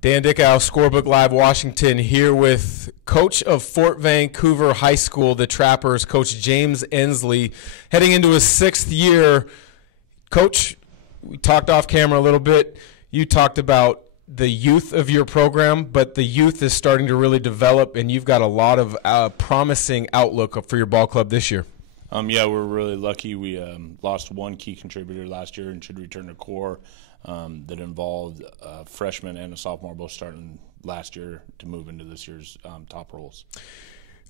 Dan Dickau, Scorebook Live Washington, here with coach of Fort Vancouver High School, the Trappers, Coach James Ensley, heading into his 6th year. Coach, we talked off camera a little bit. You talked about the youth of your program, but the youth is starting to really develop, and you've got a lot of promising outlook for your ball club this year. Yeah, we're really lucky. We lost one key contributor last year and should return to core. That involved a freshman and a sophomore both starting last year to move into this year's top roles.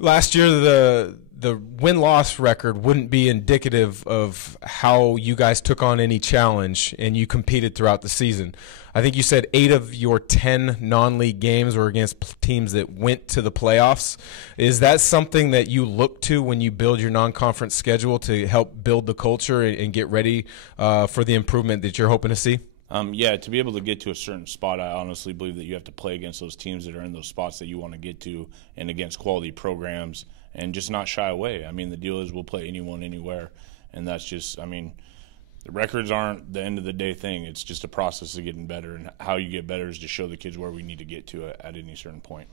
Last year, the win-loss record wouldn't be indicative of how you guys took on any challenge, and you competed throughout the season. I think you said 8 of your 10 non-league games were against teams that went to the playoffs. Is that something that you look to when you build your non-conference schedule to help build the culture and get ready for the improvement that you're hoping to see? Yeah, to be able to get to a certain spot, I honestly believe that you have to play against those teams that are in those spots that you want to get to and against quality programs and just not shy away. I mean, the deal is we'll play anyone, anywhere, and that's just, I mean, the records aren't the end of the day thing. It's just a process of getting better, and how you get better is to show the kids where we need to get to at any certain point.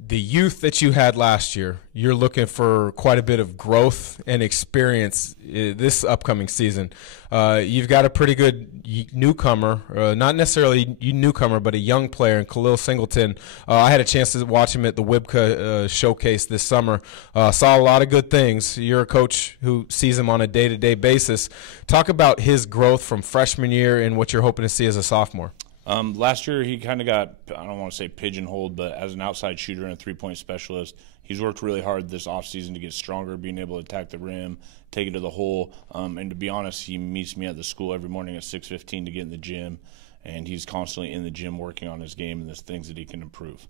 The youth that you had last year, you're looking for quite a bit of growth and experience this upcoming season. You've got a pretty good newcomer, not necessarily a newcomer, but a young player in Khalil Singleton. I had a chance to watch him at the WIBCA showcase this summer. Saw a lot of good things. You're a coach who sees him on a day-to-day basis. Talk about his growth from freshman year and what you're hoping to see as a sophomore. Last year he kind of got, I don't want to say pigeonholed, but as an outside shooter and a three-point specialist, he's worked really hard this offseason to get stronger, being able to attack the rim, take it to the hole. And to be honest, he meets me at the school every morning at 6:15 to get in the gym, and he's constantly in the gym working on his game and there's things that he can improve.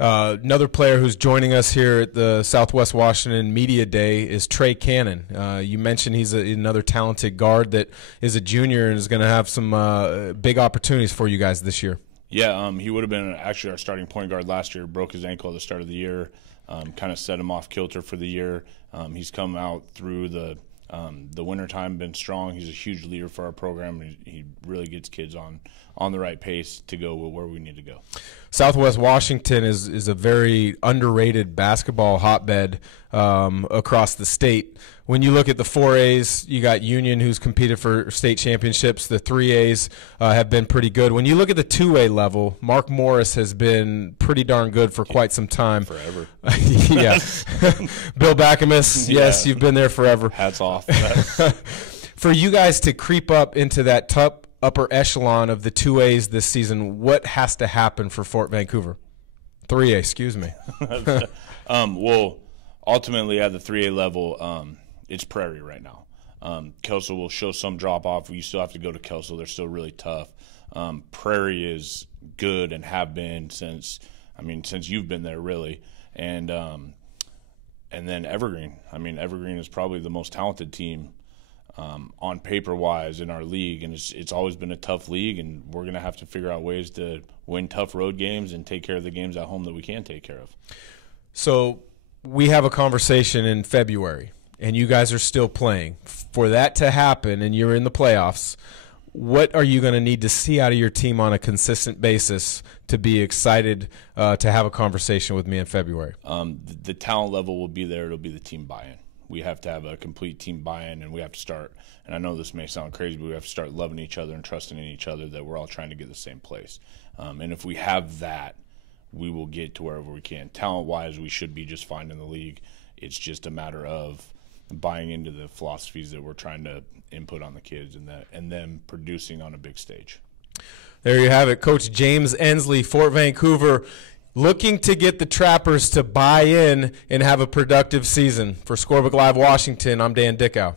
Another player who's joining us here at the Southwest Washington Media Day is Trey Cannon. You mentioned he's another talented guard that is a junior and is going to have some big opportunities for you guys this year. Yeah, he would have been actually our starting point guard last year. Broke his ankle at the start of the year, kind of set him off kilter for the year. He's come out through the wintertime, been strong. He's a huge leader for our program. He really gets kids on the right pace to go where we need to go. Southwest Washington is a very underrated basketball hotbed across the state. When you look at the 4As, you got Union, who's competed for state championships. The 3As have been pretty good. When you look at the 2A level, Mark Morris has been pretty darn good for quite some time. Forever. Yeah. Bill Backamus, yes, you've been there forever. Hats off. For you guys to creep up into that top upper echelon of the 2As this season, what has to happen for Fort Vancouver? 3A, excuse me. Well, ultimately at the 3A level, it's Prairie right now. Kelso will show some drop-off. You still have to go to Kelso. They're still really tough. Prairie is good and have been since you've been there, really. And then Evergreen. I mean, Evergreen is probably the most talented team on paper-wise in our league, and it's always been a tough league, and we're going to have to figure out ways to win tough road games and take care of the games at home that we can take care of. So we have a conversation in February, and you guys are still playing. For that to happen and you're in the playoffs, what are you going to need to see out of your team on a consistent basis to be excited to have a conversation with me in February? The talent level will be there. It'll be the team buy-in. We have to have a complete team buy-in, and we have to start, and I know this may sound crazy, but we have to start loving each other and trusting in each other that we're all trying to get the same place. And if we have that, we will get to wherever we can. Talent-wise, we should be just fine in the league. It's just a matter of buying into the philosophies that we're trying to input on the kids and them producing on a big stage. There you have it. Coach James Ensley, Fort Vancouver, looking to get the Trappers to buy in and have a productive season. For Scorebook Live Washington, I'm Dan Dickau.